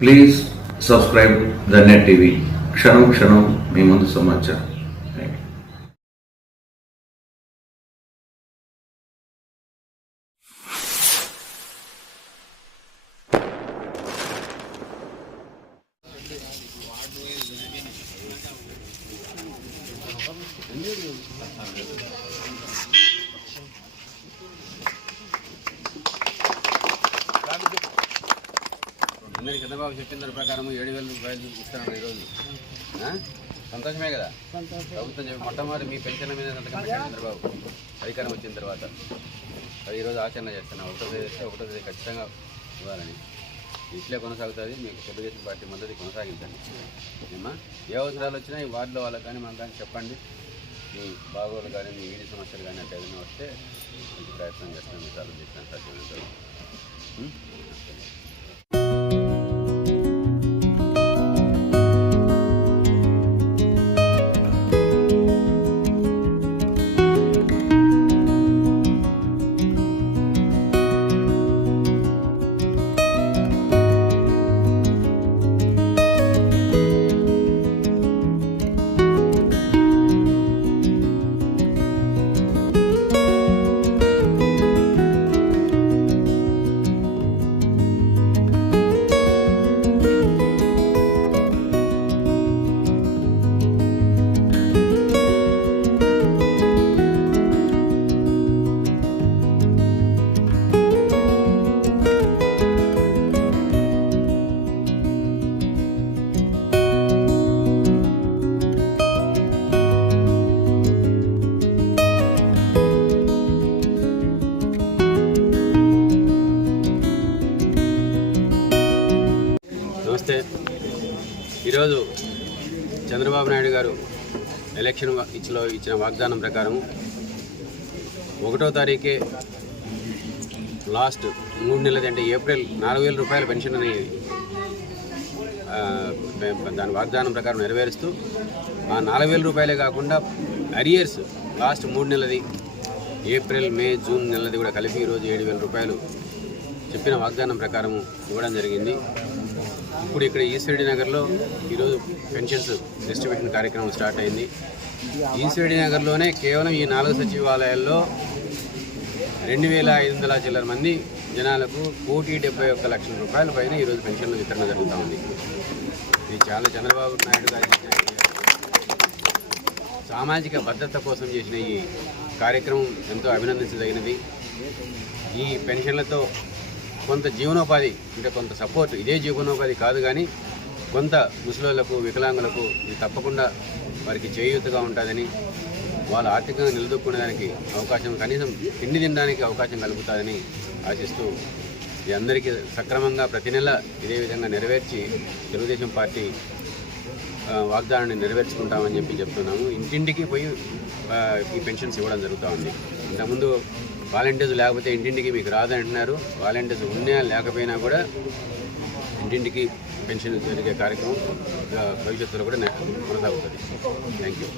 Please subscribe the net TV. క్షణం క్షణం మీ ముందు సమాచారం. అందరికి చంద్రబాబు చెప్పిన దాని ప్రకారం 7,000 రూపాయలు ఇస్తాను ఈరోజు. సంతోషమే కదా. ప్రభుత్వం చెప్పి మొట్టమొదటి మీ పెన్షన్ల మీద సంతకం పెట్టారు చంద్రబాబు అధికారం వచ్చిన తర్వాత. అది ఈరోజు ఆచరణ చేస్తున్నాం. ఒకటో తేదీ ఖచ్చితంగా ఇవ్వాలని. ఇట్లే కొనసాగుతుంది. మీకు తెలుగుదేశం పార్టీ మద్దతు కొనసాగించండి. ఏమా ఏ అవసరాలు వచ్చినా ఈ వార్డులో వాళ్ళకి కానీ మాకు కానీ చెప్పండి. మీ బాగోలు కానీ మీ వీధి సమస్యలు కానీ అంటే ఏదైనా వస్తే మంచి ప్రయత్నం చేస్తాను. మీ సార్లు చేస్తాను సాధ్యమైనంత. నమస్తే. ఈరోజు చంద్రబాబు నాయుడు గారు ఎలక్షన్ ఇచ్చిన వాగ్దానం ప్రకారం 1వ తారీఖే లాస్ట్ 3 నెలది అంటే ఏప్రిల్ 4,000 రూపాయల పెన్షన్ అనేది దాని వాగ్దానం ప్రకారం నెరవేరుస్తూ ఆ 4,000 రూపాయలే కాకుండా అరియర్స్ లాస్ట్ 3 నెలది ఏప్రిల్ మే జూన్ నెలది కూడా కలిపి ఈరోజు 7,000 రూపాయలు చెప్పిన వాగ్దానం ప్రకారం ఇవ్వడం జరిగింది. ఇప్పుడు ఇక్కడ ఈశ్వరెడ్డి నగర్లో ఈరోజు పెన్షన్స్ డిస్ట్రిబ్యూషన్ కార్యక్రమం స్టార్ట్ అయింది. ఈశ్వరెడ్డి నగర్లోనే కేవలం ఈ 4 సచివాలయాల్లో 2,500 చిల్లర మంది జనాలకు 1,71,00,000 రూపాయల పైన ఈరోజు పెన్షన్ల వితరణ జరుగుతూ ఉంది. ఇది చాలా చంద్రబాబు నాయుడు గారు సామాజిక భద్రత కోసం చేసిన ఈ కార్యక్రమం ఎంతో అభినందించదగినది. ఈ పెన్షన్లతో కొంత జీవనోపాధి అంటే కొంత సపోర్ట్, ఇదే జీవనోపాధి కాదు కానీ కొంత ముసలోళ్లకు వికలాంగులకు ఇది తప్పకుండా వారికి చేయూతగా ఉంటుందని, వాళ్ళు ఆర్థికంగా నిలదొక్కునేదానికి అవకాశం, కనీసం తిండి తినడానికి అవకాశం కలుగుతుందని ఆశిస్తూ ఇది అందరికీ సక్రమంగా ప్రతి నెల ఇదే విధంగా నెరవేర్చి తెలుగుదేశం పార్టీ వాగ్దానాన్ని నెరవేర్చుకుంటామని చెప్తున్నాము. ఇంటింటికి పోయి ఈ పెన్షన్స్ ఇవ్వడం జరుగుతూ ఉంది. ఇంతకుముందు వాలంటీర్స్ లేకపోతే ఇంటింటికి మీకు రాదని అంటున్నారు. వాలంటీర్స్ ఉన్నా లేకపోయినా కూడా ఇంటింటికి పెన్షన్ జరిగే కార్యక్రమం భవిష్యత్తులో కూడా కొనసాగుతుంది. Thank you.